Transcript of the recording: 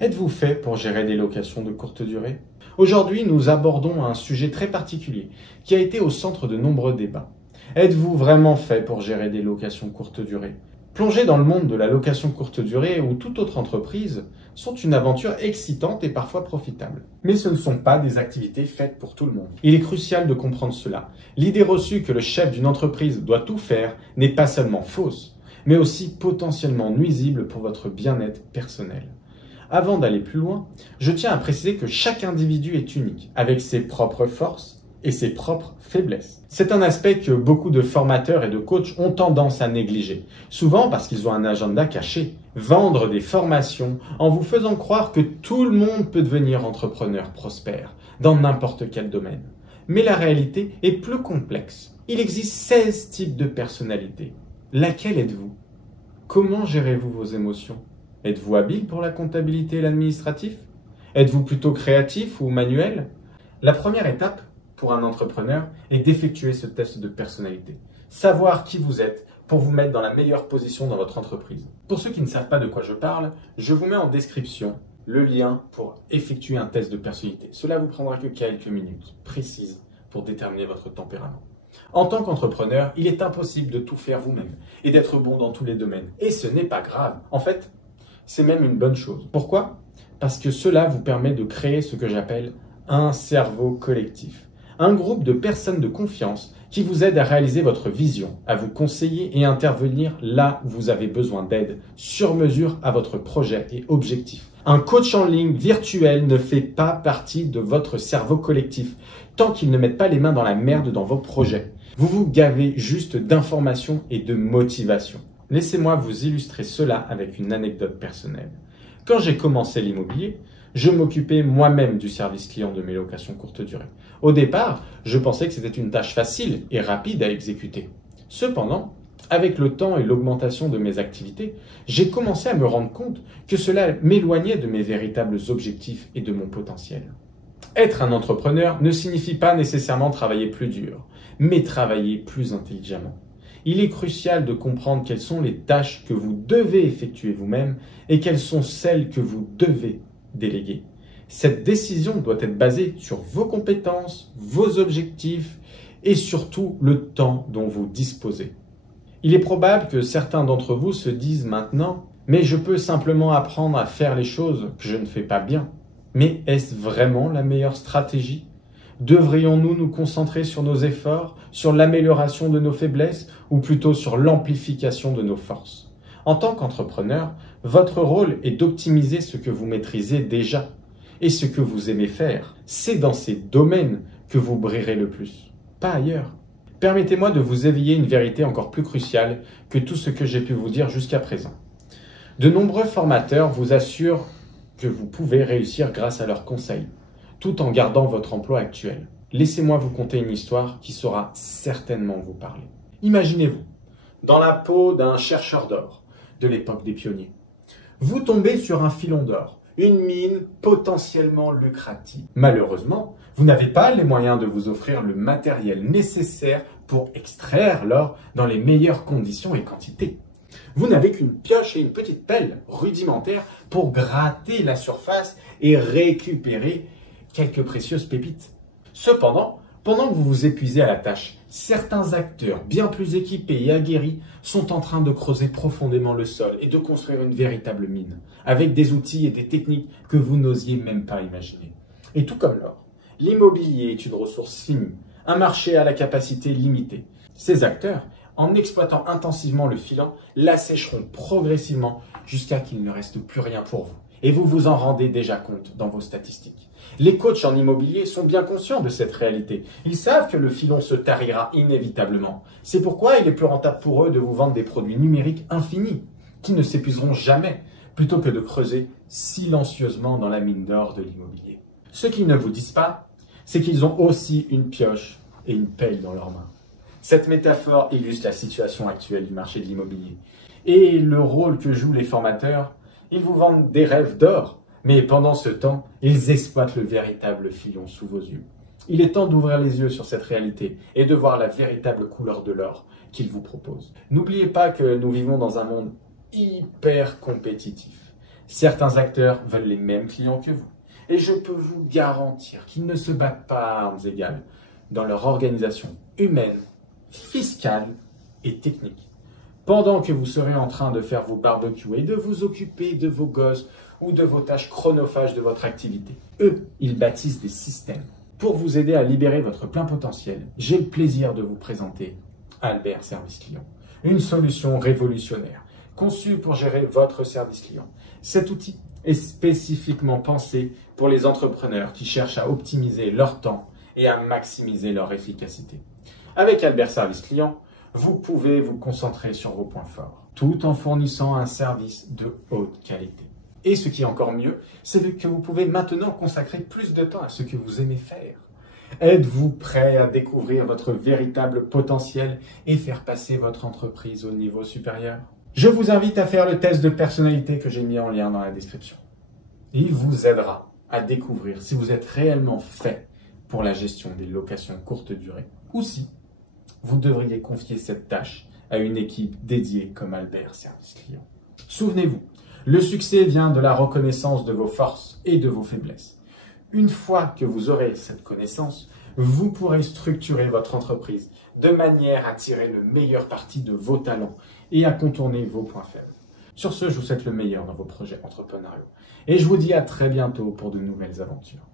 Êtes-vous fait pour gérer des locations de courte durée? Aujourd'hui, nous abordons un sujet très particulier qui a été au centre de nombreux débats. Êtes-vous vraiment fait pour gérer des locations courte durée? Plonger dans le monde de la location courte durée ou toute autre entreprise sont une aventure excitante et parfois profitable. Mais ce ne sont pas des activités faites pour tout le monde. Il est crucial de comprendre cela. L'idée reçue que le chef d'une entreprise doit tout faire n'est pas seulement fausse, mais aussi potentiellement nuisible pour votre bien-être personnel. Avant d'aller plus loin, je tiens à préciser que chaque individu est unique, avec ses propres forces et ses propres faiblesses. C'est un aspect que beaucoup de formateurs et de coachs ont tendance à négliger, souvent parce qu'ils ont un agenda caché. Vendre des formations en vous faisant croire que tout le monde peut devenir entrepreneur prospère, dans n'importe quel domaine. Mais la réalité est plus complexe. Il existe 16 types de personnalités. Laquelle êtes-vous? Comment gérez-vous vos émotions? Êtes-vous habile pour la comptabilité et l'administratif? Êtes-vous plutôt créatif ou manuel? La première étape pour un entrepreneur est d'effectuer ce test de personnalité. Savoir qui vous êtes pour vous mettre dans la meilleure position dans votre entreprise. Pour ceux qui ne savent pas de quoi je parle, je vous mets en description le lien pour effectuer un test de personnalité. Cela vous prendra que quelques minutes précises pour déterminer votre tempérament. En tant qu'entrepreneur, il est impossible de tout faire vous-même et d'être bon dans tous les domaines. Et ce n'est pas grave. En fait, c'est même une bonne chose. Pourquoi? Parce que cela vous permet de créer ce que j'appelle un cerveau collectif. Un groupe de personnes de confiance qui vous aident à réaliser votre vision, à vous conseiller et intervenir là où vous avez besoin d'aide, sur mesure à votre projet et objectif. Un coach en ligne virtuel ne fait pas partie de votre cerveau collectif tant qu'il ne met pas les mains dans la merde dans vos projets. Vous vous gavez juste d'informations et de motivation. Laissez-moi vous illustrer cela avec une anecdote personnelle. Quand j'ai commencé l'immobilier, je m'occupais moi-même du service client de mes locations courte durée. Au départ, je pensais que c'était une tâche facile et rapide à exécuter. Cependant, avec le temps et l'augmentation de mes activités, j'ai commencé à me rendre compte que cela m'éloignait de mes véritables objectifs et de mon potentiel. Être un entrepreneur ne signifie pas nécessairement travailler plus dur, mais travailler plus intelligemment. Il est crucial de comprendre quelles sont les tâches que vous devez effectuer vous-même et quelles sont celles que vous devez déléguer. Cette décision doit être basée sur vos compétences, vos objectifs et surtout le temps dont vous disposez. Il est probable que certains d'entre vous se disent maintenant « mais je peux simplement apprendre à faire les choses que je ne fais pas bien ». Mais est-ce vraiment la meilleure stratégie? Devrions-nous nous concentrer sur nos efforts, sur l'amélioration de nos faiblesses ou plutôt sur l'amplification de nos forces? En tant qu'entrepreneur, votre rôle est d'optimiser ce que vous maîtrisez déjà et ce que vous aimez faire. C'est dans ces domaines que vous brillerez le plus, pas ailleurs. Permettez-moi de vous éveiller une vérité encore plus cruciale que tout ce que j'ai pu vous dire jusqu'à présent. De nombreux formateurs vous assurent que vous pouvez réussir grâce à leurs conseils, tout en gardant votre emploi actuel. Laissez-moi vous conter une histoire qui saura certainement vous parler. Imaginez-vous, dans la peau d'un chercheur d'or de l'époque des pionniers. Vous tombez sur un filon d'or, une mine potentiellement lucrative. Malheureusement, vous n'avez pas les moyens de vous offrir le matériel nécessaire pour extraire l'or dans les meilleures conditions et quantités. Vous n'avez qu'une pioche et une petite pelle rudimentaires pour gratter la surface et récupérer quelques précieuses pépites. Cependant, pendant que vous vous épuisez à la tâche, certains acteurs bien plus équipés et aguerris sont en train de creuser profondément le sol et de construire une véritable mine, avec des outils et des techniques que vous n'osiez même pas imaginer. Et tout comme l'or, l'immobilier est une ressource finie, un marché à la capacité limitée. Ces acteurs, en exploitant intensivement le filon, l'assécheront progressivement jusqu'à qu'il ne reste plus rien pour vous. Et vous vous en rendez déjà compte dans vos statistiques. Les coachs en immobilier sont bien conscients de cette réalité. Ils savent que le filon se tarira inévitablement. C'est pourquoi il est plus rentable pour eux de vous vendre des produits numériques infinis, qui ne s'épuiseront jamais, plutôt que de creuser silencieusement dans la mine d'or de l'immobilier. Ce qu'ils ne vous disent pas, c'est qu'ils ont aussi une pioche et une pelle dans leurs mains. Cette métaphore illustre la situation actuelle du marché de l'immobilier. Et le rôle que jouent les formateurs, ils vous vendent des rêves d'or, mais pendant ce temps, ils exploitent le véritable filon sous vos yeux. Il est temps d'ouvrir les yeux sur cette réalité et de voir la véritable couleur de l'or qu'ils vous proposent. N'oubliez pas que nous vivons dans un monde hyper compétitif. Certains acteurs veulent les mêmes clients que vous. Et je peux vous garantir qu'ils ne se battent pas à armes égales dans leur organisation humaine, fiscale et technique. Pendant que vous serez en train de faire vos barbecues et de vous occuper de vos gosses ou de vos tâches chronophages de votre activité, eux, ils bâtissent des systèmes. Pour vous aider à libérer votre plein potentiel, j'ai le plaisir de vous présenter Albert Service Client, une solution révolutionnaire conçue pour gérer votre service client. Cet outil est spécifiquement pensé pour les entrepreneurs qui cherchent à optimiser leur temps et à maximiser leur efficacité. Avec Albert Service Client, vous pouvez vous concentrer sur vos points forts, tout en fournissant un service de haute qualité. Et ce qui est encore mieux, c'est que vous pouvez maintenant consacrer plus de temps à ce que vous aimez faire. Êtes-vous prêt à découvrir votre véritable potentiel et faire passer votre entreprise au niveau supérieur? Je vous invite à faire le test de personnalité que j'ai mis en lien dans la description. Il vous aidera à découvrir si vous êtes réellement fait pour la gestion des locations courte durée ou si vous devriez confier cette tâche à une équipe dédiée comme Albert Service Client. Souvenez-vous, le succès vient de la reconnaissance de vos forces et de vos faiblesses. Une fois que vous aurez cette connaissance, vous pourrez structurer votre entreprise de manière à tirer le meilleur parti de vos talents et à contourner vos points faibles. Sur ce, je vous souhaite le meilleur dans vos projets entrepreneuriaux et je vous dis à très bientôt pour de nouvelles aventures.